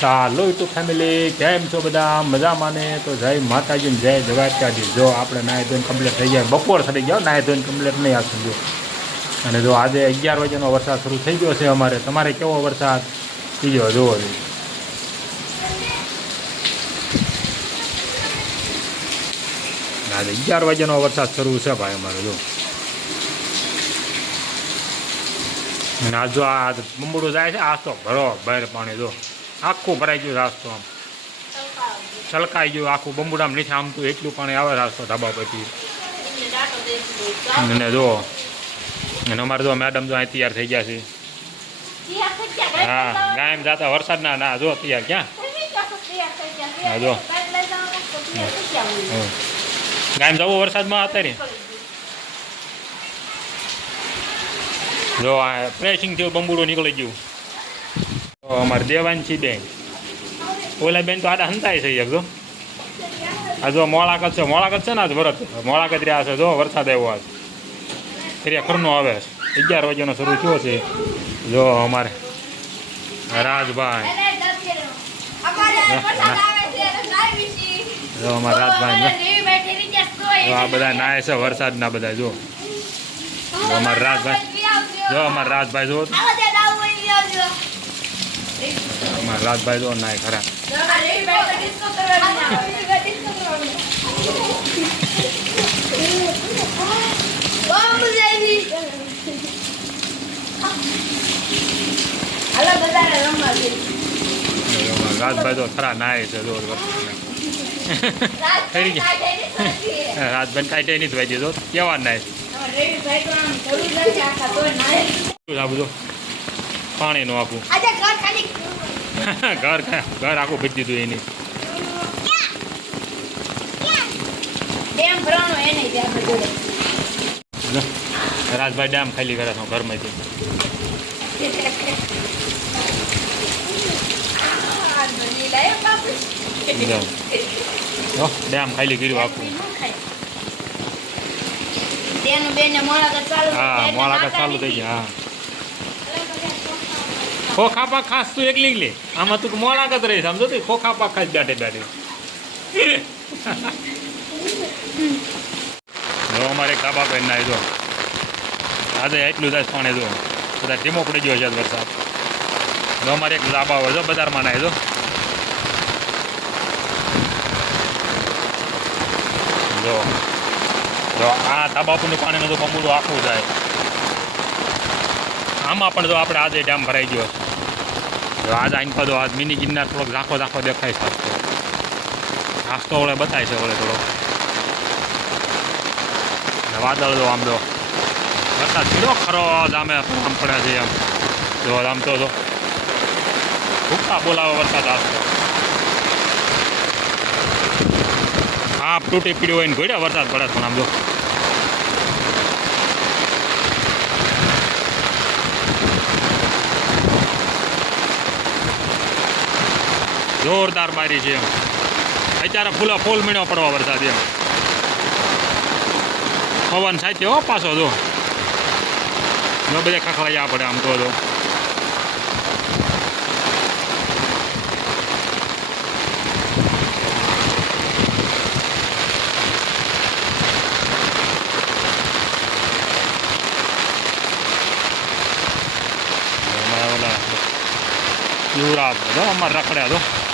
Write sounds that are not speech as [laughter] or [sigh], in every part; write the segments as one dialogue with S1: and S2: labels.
S1: ચાલો YouTube family કેમ છો બધા? મજામાં ને? તો જય માતાજી ને જય દ્વારકાજી જો આપણે નાહી ધોઈને કમ્પ્લીટ થઈ જાય બપોર થઈ ગયો. નાહી ધોઈને કમ્પ્લીટ નહીં આ જો. અને જો આજે અગિયાર વાગ્યાનો વરસાદ શરૂ થઈ ગયો છે અમારે. તમારે કેવો વરસાદ? બીજો જોવો જોઈએ. આજે અગિયાર વાગ્યાનો વરસાદ શરૂ છે ભાઈ અમારે. જો. અને આ જો આ બંબડું જાય છે, આ તો ભરો, બહાર પાણી, જો. આખું ભરાઈ ગયું રાસ્તો આમ. છલકાઈ ગયું આખું બંબુડામ નીચે આમ તું એટલું પાણી આવે રાસ્તો ધાબા પછી અને જો અને અમારે જો મેડમ જો અહીં તૈયાર થઈ ગયા છે. હા ગાયમ જાતા વરસાદના ના જો તૈયાર ક્યાં? હા, જો. ગાયમ જવું વરસાદમાં અત્યારે? જો આ પ્રેસિંગ થયું બંબુડું નીકળી ગયું. અમારે દેવાંશી બેન. ઓલા બેન તો આડા હંતાય છે એક જો. આ જો મોળાકત છે મોળાકત છે ને આજ વરત? મોળાકત રહ્યા છે જો વરસાદ આવ્યો આજ. ફરી ખરનો આવે છે. અગિયાર વાગ્યાનો શરૂ થયો છે. જો અમારે રાજભાઈ. જો અમારે રાજભાઈ જો આ બધા નાય છે વરસાદના બધા જો. અમારે રાજભાઈ. જો અમારે રાજભાઈ જો. અમારા રાજભાઈ જો નાય ખરા. રાજભાઈ તો ખરા નાય છે જો વરસાદના થઈ ગયા. રાજભાઈ કાંઈ ટેનિસ વાઈ દીધો કેવા નાય આ બધું પાણીનું આખું. ઘર [laughs] ઘર આખું ભરી દીધું એની. રાજભાઈ ડેમ ખાલી કરે છે ઘરમાંથી ડેમ ખાલી કર્યું આખું. હા મોળાકા ચાલુ થઈ ગયા હા. ખોખા પાક ખાસ તું એકલી એકલી. આમાં તું મોળાગત રહી, સમજો તું? ખોખા પાક ખાસ બેઠે બેઠે જો અમારે કાબા પહેરી ના જો. આજે એટલું થાય પાણી જો. બધા ધીમો પડી ગયો છે વરસાદ. જો અમારે એક લાબા હોય જો બજારમાં નાય જો. જો. જો આ તાબાપુનું પાણીનું તો બમુડું આખું જાય આમાં પણ જો આપણે આજે ડેમ ભરાઈ ગયો આજ આઈન પદો આજ મિની ગિરનાર થોડોક ઝાંખો ઝાંખો દેખાય છે આજ તો બતાય છે ઓળે થોડોક વાદળ જો આમ જો વરસાદ સીધો ખરો જામે આમ પડ્યા છે એમ જો આમ તો જો ભૂખા બોલાવે વરસાદ આવતો હા તૂટી પીડ્યો હોય ને ઘોડ્યા વરસાદ પડે પણ આમ જો જોરદાર બારી છે એમ. અત્યારે ફૂલા ફૂલ મીણો પડવા વરસાદ એમ. પવન સાચી હો પાછો જો. બધે ખખડાયા પડે આમ તો જો. યુવરાજ બધો અમારે રખડ્યા તો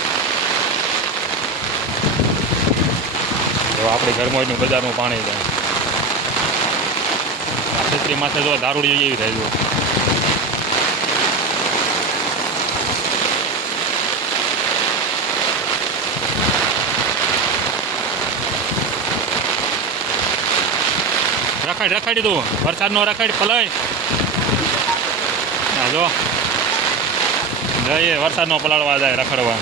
S1: જો આપણે ઘરમાં બજારનું પાણી જાય. આ છત્રી માથે જો દારૂડી એવી થાય જો. રખાડ, રખાડી દો વરસાદનો રખાડ, પલાય. હા જો. જઈએ વરસાદનો પલાળવા જાય રખડવા.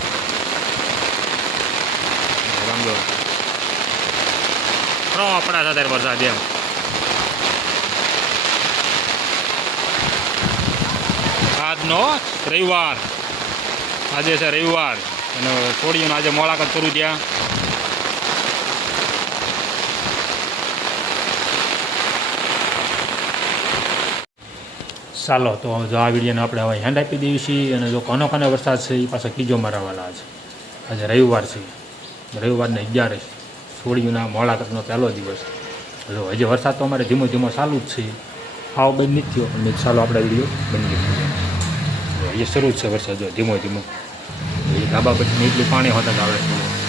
S1: સમજો ખરો આપણા સાથે વરસાદ એમ. આજનો રવિવાર. આજે છે રવિવાર. અને થોડી આજે મુલાકાત કરું ત્યાં. ચાલો, તો જો આ વિડીયોને આપણે હવે હેન્ડ આપી દઈએ છીએ અને જો કોનો કોને વરસાદ છે એ પાછા કીજો મારવાવાળા છે. આજે રવિવાર છે. રવિવારને અગિયાર સોળીના મોળાકતનો પહેલો દિવસ. જો હજી વરસાદ તો અમારે ધીમો ધીમો ચાલુ જ છે. આવો બંધ નથી થયો કીધું ચાલો આપણે વીડિયો કરી દઈએ. હજી શરૂ જ છે વરસાદ, જો, ધીમો ધીમો. એ ધાબા પછી એટલું પાણી હોતા આવે છે.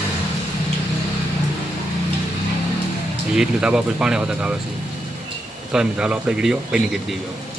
S1: એટલું ધાબા પર પાણી હોતા આવે છે. તો એમ ચાલો આપણે વીડિયો બંધ કરી દઈએ.